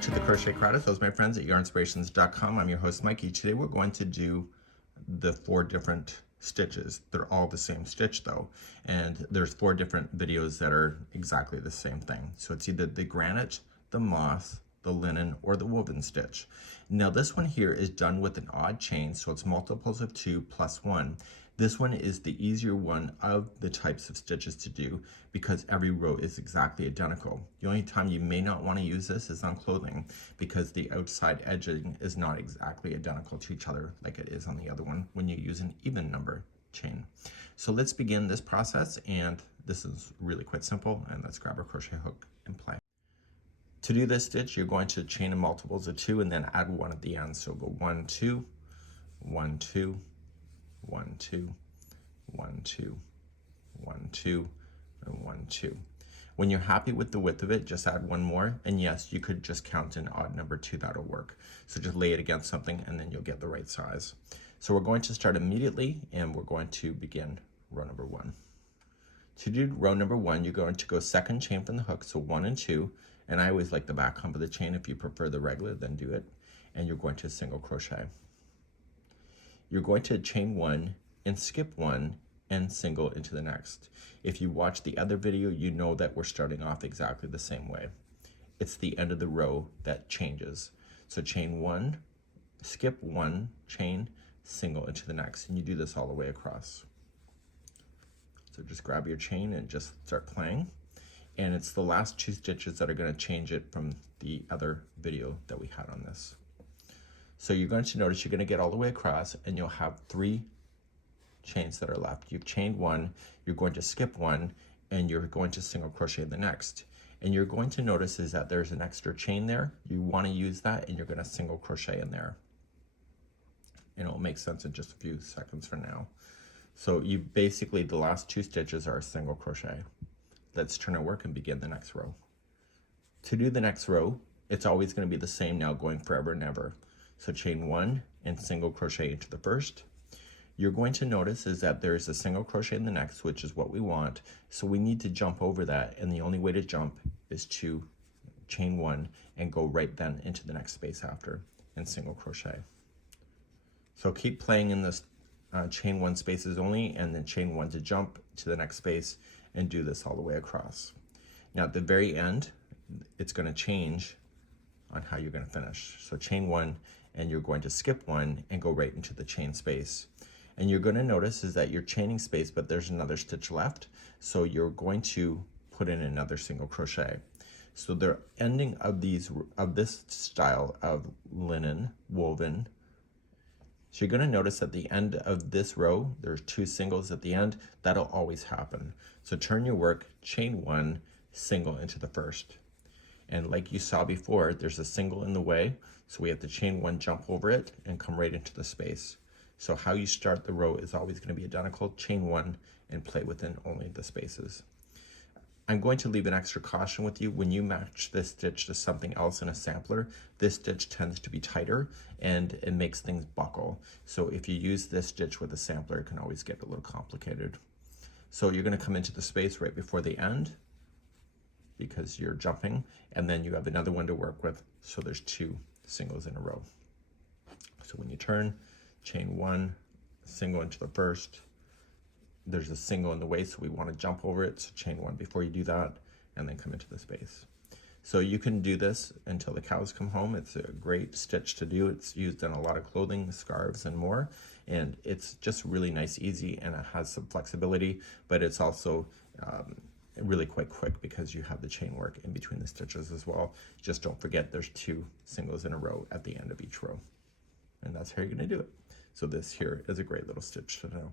back to the Crochet Granite. Those my friends at yarnspirations.com. I'm your host Mikey. Today we're going to do the 4 different stitches. They're all the same stitch though, and there's 4 different videos that are exactly the same thing. So it's either the granite, the moss, the linen, or the woven stitch. Now this one here is done with an odd chain, so it's multiples of 2 plus 1. This one is the easier one of the types of stitches to do because every row is exactly identical. The only time you may not want to use this is on clothing because the outside edging is not exactly identical to each other like it is on the other one when you use an even number chain. So let's begin this process, and this is really quite simple, and let's grab our crochet hook and play. To do this stitch, you're going to chain in multiples of 2 and then add 1 at the end. So go 1, 2, 1, 2, 1, 2, 1, 2, 1, 2, and 1, 2. When you're happy with the width of it, just add 1 more, and yes, you could just count an odd number 2, that'll work. So just lay it against something and then you'll get the right size. So we're going to start immediately, and we're going to begin row number 1. To do row number 1, you're going to go second chain from the hook, so 1 and 2, and I always like the back hump of the chain. If you prefer the regular, then do it, and you're going to single crochet. You're going to chain 1 and skip 1 and single into the next. If you watch the other video, you know that we're starting off exactly the same way. It's the end of the row that changes. So chain 1, skip 1, chain, single into the next, and you do this all the way across. So just grab your chain and just start playing. And it's the last 2 stitches that are going to change it from the other video that we had on this. So you're going to notice you're going to get all the way across, and you'll have 3 chains that are left. You've chained 1, you're going to skip 1, and you're going to single crochet in the next. And you're going to notice is that there's an extra chain there. You want to use that, and you're going to single crochet in there. And it'll make sense in just a few seconds from now. So you basically, the last 2 stitches are a single crochet. Let's turn our work and begin the next row. To do the next row, it's always going to be the same now, going forever and ever. So chain 1 and single crochet into the first. You're going to notice is that there's a single crochet in the next, which is what we want. So we need to jump over that, and the only way to jump is to chain 1 and go right then into the next space after and single crochet. So keep playing in this chain 1 spaces only, and then chain 1 to jump to the next space, and do this all the way across. Now at the very end, it's going to change on how you're going to finish. So chain 1, and you're going to skip 1 and go right into the chain space. And you're going to notice is that you're chaining space, but there's another stitch left. So you're going to put in another single crochet. So the ending of this style of linen woven. So you're going to notice at the end of this row, there's 2 singles at the end. That'll always happen. So turn your work, chain 1, single into the first. And like you saw before, there's a single in the way. So we have to chain 1, jump over it, and come right into the space. So how you start the row is always going to be identical. Chain 1 and play within only the spaces. I'm going to leave an extra caution with you. When you match this stitch to something else in a sampler, this stitch tends to be tighter and it makes things buckle. So if you use this stitch with a sampler, it can always get a little complicated. So you're going to come into the space right before the end because you're jumping, and then you have another one to work with. So there's 2 singles in a row. So when you turn, chain 1, single into the first. There's a single in the way, so we want to jump over it, so chain 1 before you do that, and then come into the space. So you can do this until the cows come home. It's a great stitch to do. It's used in a lot of clothing, scarves, and more, and it's just really nice, easy, and it has some flexibility, but it's also really quite quick because you have the chain work in between the stitches as well. Just don't forget there's 2 singles in a row at the end of each row, and that's how you're going to do it. So this here is a great little stitch to know.